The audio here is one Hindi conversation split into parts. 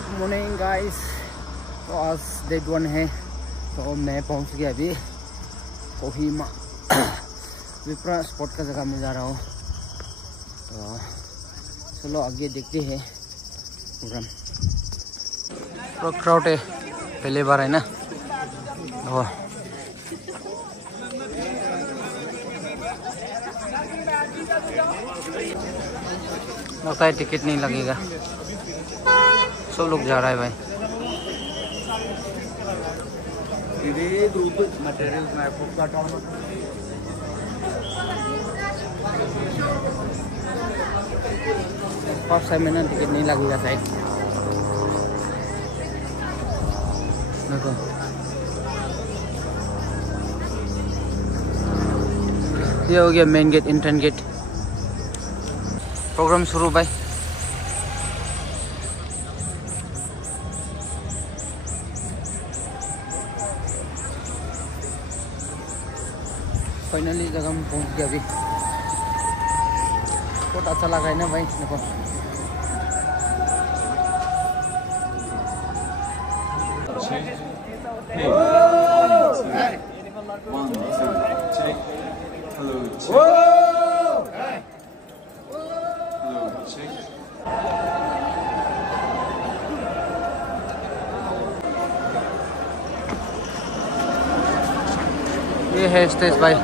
Good morning guys. तो आज डे 1 है, तो मैं पहुंच गया अभी कोहिमा विप्रा स्पॉट का जगह में जा रहा हूँ। तो चलो आगे देखते हैं प्रोग्राम। पूरा क्राउड है, पहले बार है ना। तो लगता है टिकट नहीं लगेगा, सब लोग जा रहा है भाई। फर्स्ट टाइम में ना टिकट नहीं लगेगा शायद। देखो ये हो गया main gate, entrance gate. Programme शुरू भाई। फाइनली जगह में पहुंच गया अभी। बहुत अच्छा लगा है ना भाई। देखो ये है स्टेज भाई।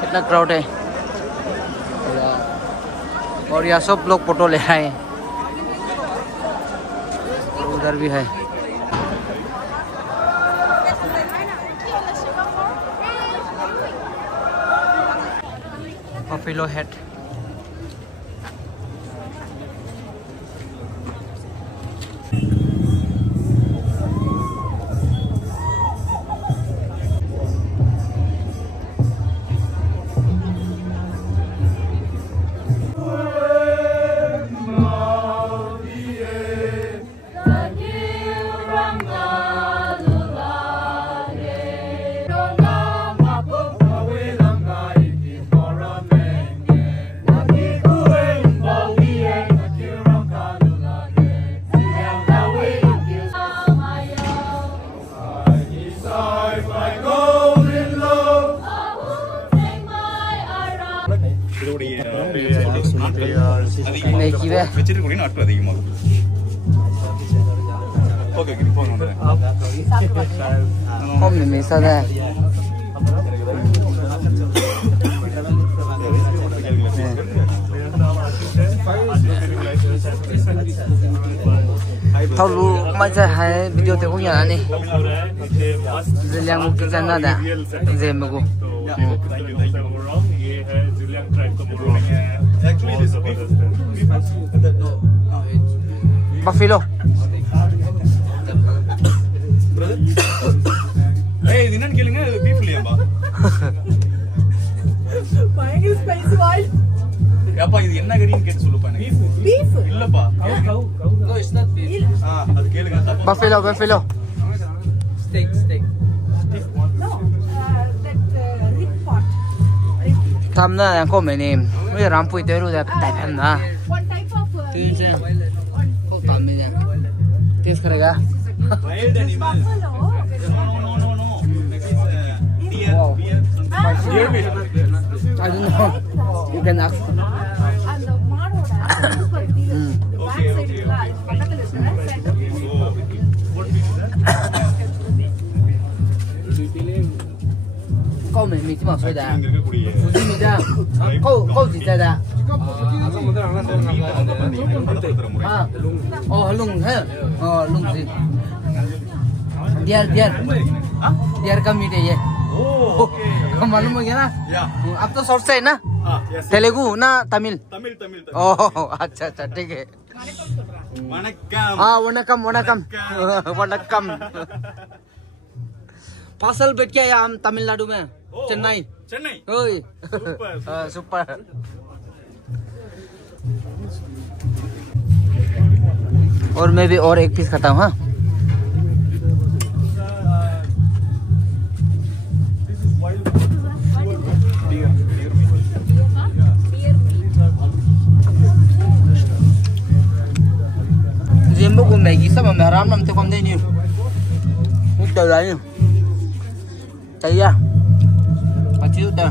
कितना क्राउड है और यहाँ सब लोग फोटो ले रहे हैं। उधर भी है। Buffalo head. Thâu lu mai chơi hai video thì cũng nhà này. Ziliang mungkin sana ada. Zem aku. Buffalo. Hey, dinan killing beef liya ba? பயங்கர ஸ்பைசி வாய். அப்பா இது என்ன கறின்னு கேட்டு சொல்லுப்பா எனக்கு. Beef. இல்லப்பா. No, it's not beef. அது கேளுங்க. Buffalo. Steak. No, that rib part. Tham na yang ko mai ni. Bây giờ làm pui tới rồi đại phần na. One type of Tin xem. Ko tam में nha. Taste करेगा. Wild animal. buffalo. No. Deer. Wow. Deer meat. I don't know. You can ask. And the maroda super deal. The back side is பக்கத்துல இருக்குல center. Câu mình chỉ bảo xoay đà. Phụ gì mình ra? Câu gì ra đà? Lung है. Lung gì? Deer का मीट है ये। मालूम हो गया ना? अब तो शॉर्ट से है ना? तेलुगु ना तमिल? तमिल. ओह अच्छा ठीक है। वनक्कम. वनक्कम। फसल बैठ के आया हम तमिलनाडु में, चेन्नई। ओए सुपर। और मैं भी और एक पीस खाता हूँ। हाँ Ram Nam tiêu con đây nhiều trời đấy thấy à mà chiếu tờ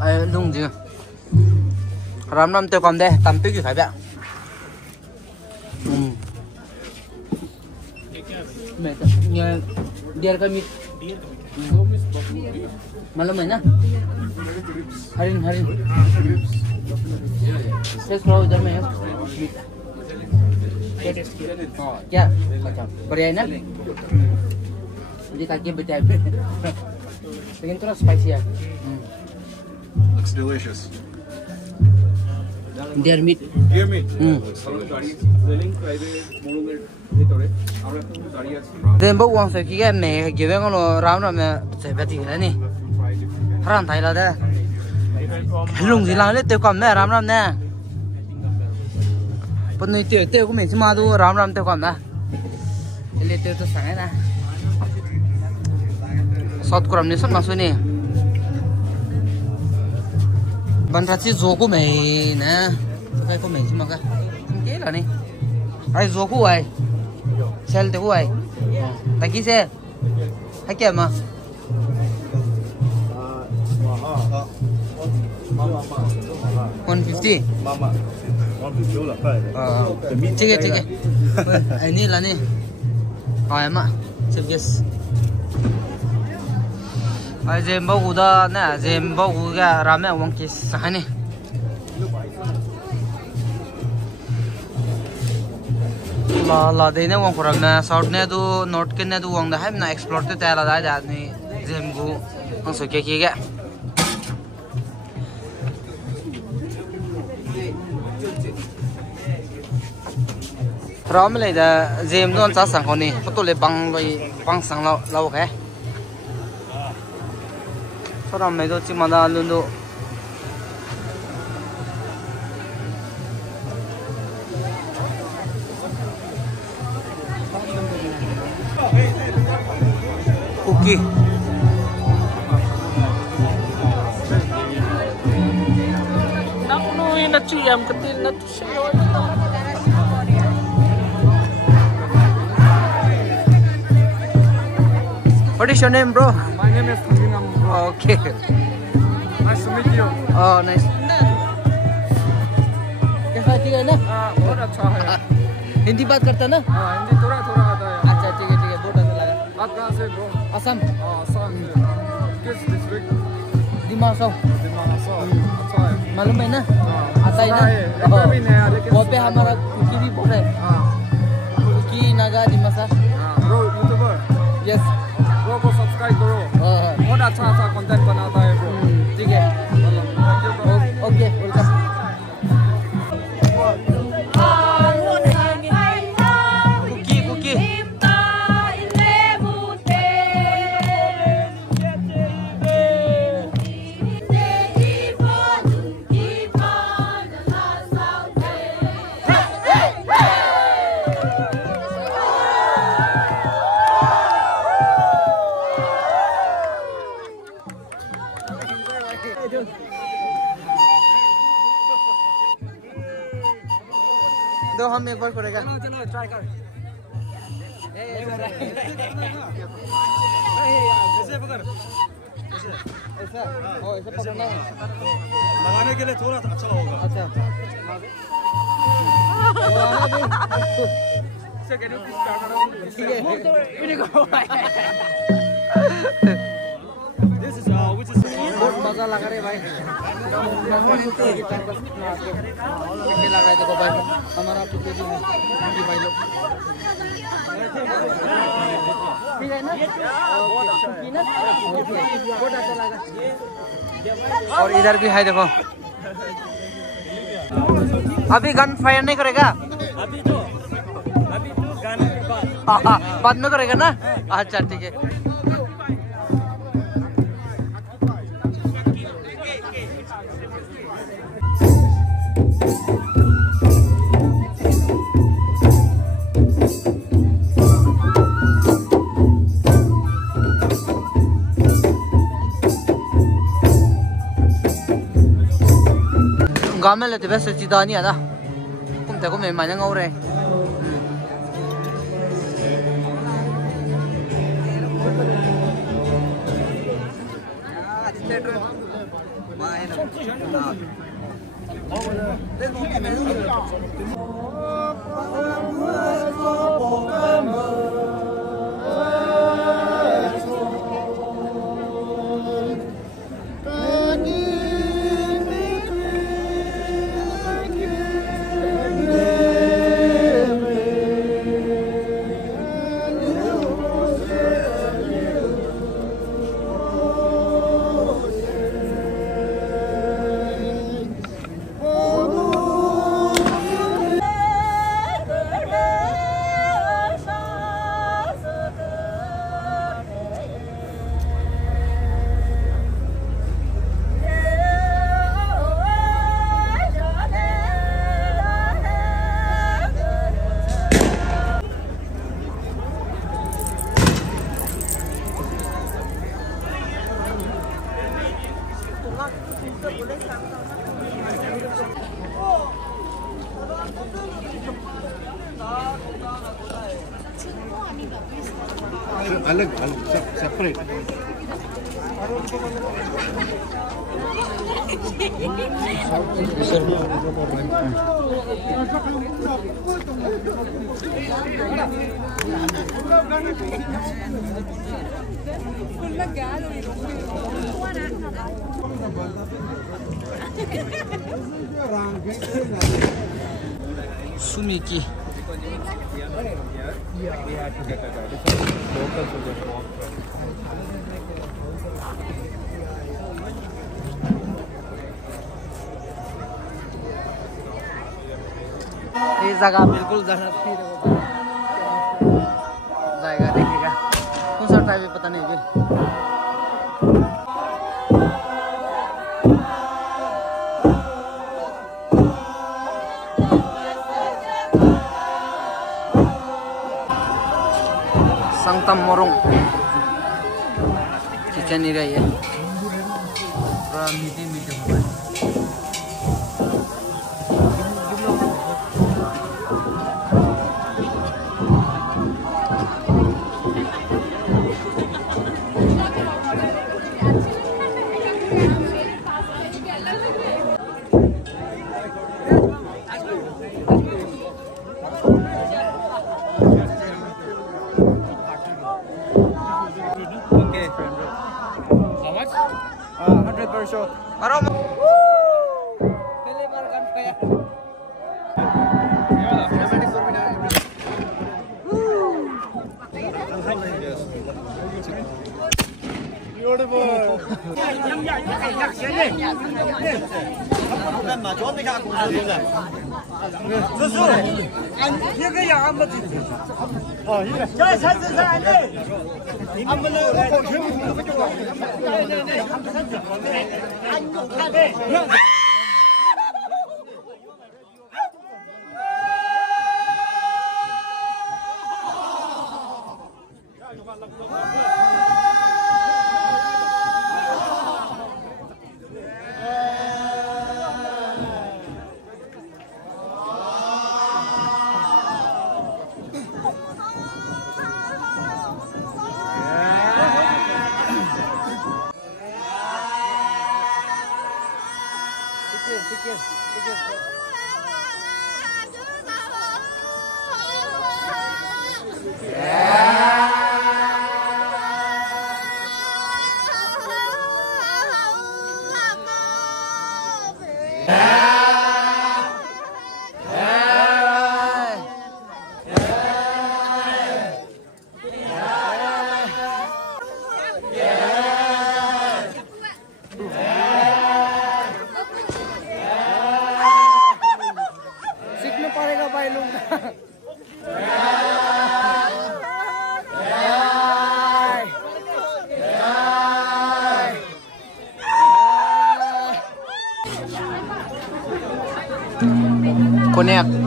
ai lung gì Ram Nam tiêu con đây tầm tích gì phải vậy mẹ nhờ dia kami malam mana harin saya scroll udah mana क्या अच्छा बढ़िया है ना मुझे ताकि बताए लेकिन थोड़ा स्पाइसी है Looks delicious. deer meat Dear me. then bốc uống sẽ cái mẹ kiểu vậy nó rau nó mẹ sẽ phải tiền đấy nè hàng Thái là đấy lùng gì làm đấy tiêu còn mẹ rau nè bên này tiêu của mình chỉ mà đồ rau tiêu còn nè lấy tiêu tôi sáng nè sốt của mình sốt masuk nè ban thật chỉ dỗ của mình nè cái của mình chỉ mà cái cái là nè ai dỗ của ai sell tiêu của ai tại kia xe hay kia mà 150 Mama. 150 lah kan. Tiga. Ini lah ni. Oh emak, serius. Azem bagu dah, na azem bagu ga ramai orang kisah ni. La deh ni orang kurang na, south ni tu, north ni tu orang dah hem na explore tu tiada dah dah ni azem gu, orang suka kiga. Ram lại là dèm luôn giá sang con này, có tôi lấy băng sang lâu cái. Sau đó mấy đôi chim mà đã luôn độ. Cookie. Nak nuôi nak cium ketil nak siapa? What is your name, bro? My name is Thangam. Okay. Nice to meet you. Oh, nice. कैसा ठीक है ना? बहुत अच्छा है. हिंदी बात करता ना? हिंदी थोड़ा आता है. अच्छा ठीक है बहुत अच्छा लगा. आप कहाँ से bro? असम. असम से. किस district? दिमाग अच्छा है. मालूम है ना? आता है ना? भी नया लेकिन. वहाँ पे हमारा कुकी भी बहुत है. Kuki Naga Dimasa. Bro YouTuber. Yes. Bro को सब्सक्राइब करो. बहुत अच्छा कंटेंट बनाता है bro. ठीक है. Okay welcome. कुकी. दो हम एक बार करेगा. चलो ट्राई कर. ऐसे पकड़. ऐसा. ओ ऐसे पकड़ना है. लगाने के लिए थोड़ा अच्छा होगा. अच्छा. ठीक है. This is which is बहुत मजा लगा रहे भाई. कैसे लग रहा है देखो भाई हमारा कुत्ते भी हैं भाई लोग. ठीक है ना? बहुत अच्छा लगा. और इधर भी है देखो. अभी गन फायर नहीं करेगा? अभी तो गाने के बाद. बाद में करेगा ना? अच्छा ठीक है. गाँव में लेते वैसे सीधा नहीं आता. कुम देखो मैं माने गाँव रहे. अलग सेपरेट Sumiki. ये जगह बिल्कुल जाएगा देखिएगा कौन सा टाइप है पता नहीं फिर Sangtam Morong किचन ही रही है पूरा मीठे मीठे हुआ है How much? 100 per shot. Connect.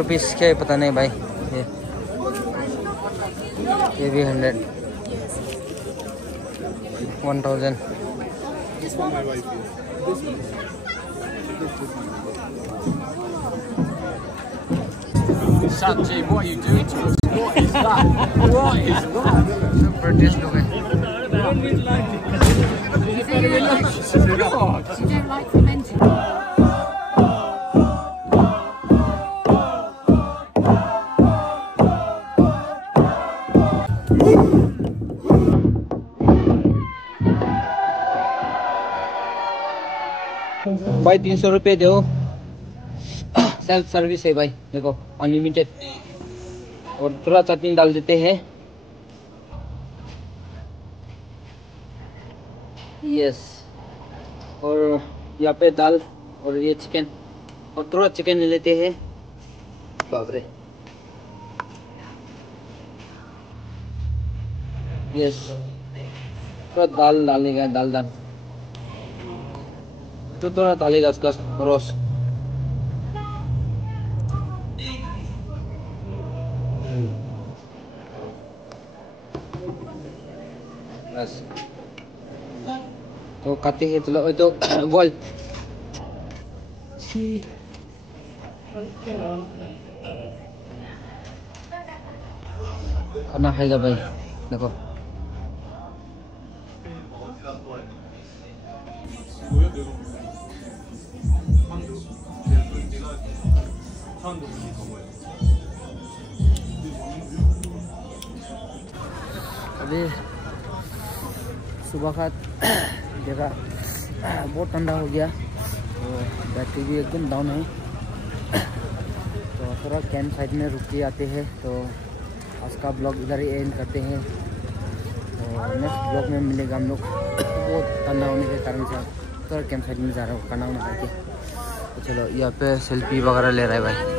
Rupees के पता नहीं भाई। ये भी 100, 1000। This for my wife. This one. Sanjay, what are you doing to us? What is that? What is that? British लोग हैं। You don't like fermented? भाई 300 रुपये दो। सेल्फ सर्विस है भाई, देखो अनलिमिटेड। और थोड़ा चटनी डाल देते हैं। यस, और यहाँ पे दाल और ये चिकन, और थोड़ा चिकन ले लेते हैं। बाप रे। यस, थोड़ा दाल डालेगा, दाल तो थोड़ा डालेगा उसका रोस। बस तो खाते हैं तो बोल खाना खाएगा भाई, देखो। अभी सुबह का जगह बहुत ठंडा हो गया, तो बैटरी भी एकदम डाउन है। तो थोड़ा कैंप साइड में रुक के आते हैं। तो आज का ब्लॉग इधर ही एंड करते हैं। तो नेक्स्ट ब्लॉग में मिलेगा हम लोग। बहुत ठंडा होने के कारण से थोड़ा कैंप साइड में जा रहा हूँ खाना वाना खा के। तो चलो, यहाँ पे सेल्फी वगैरह ले रहा है भाई।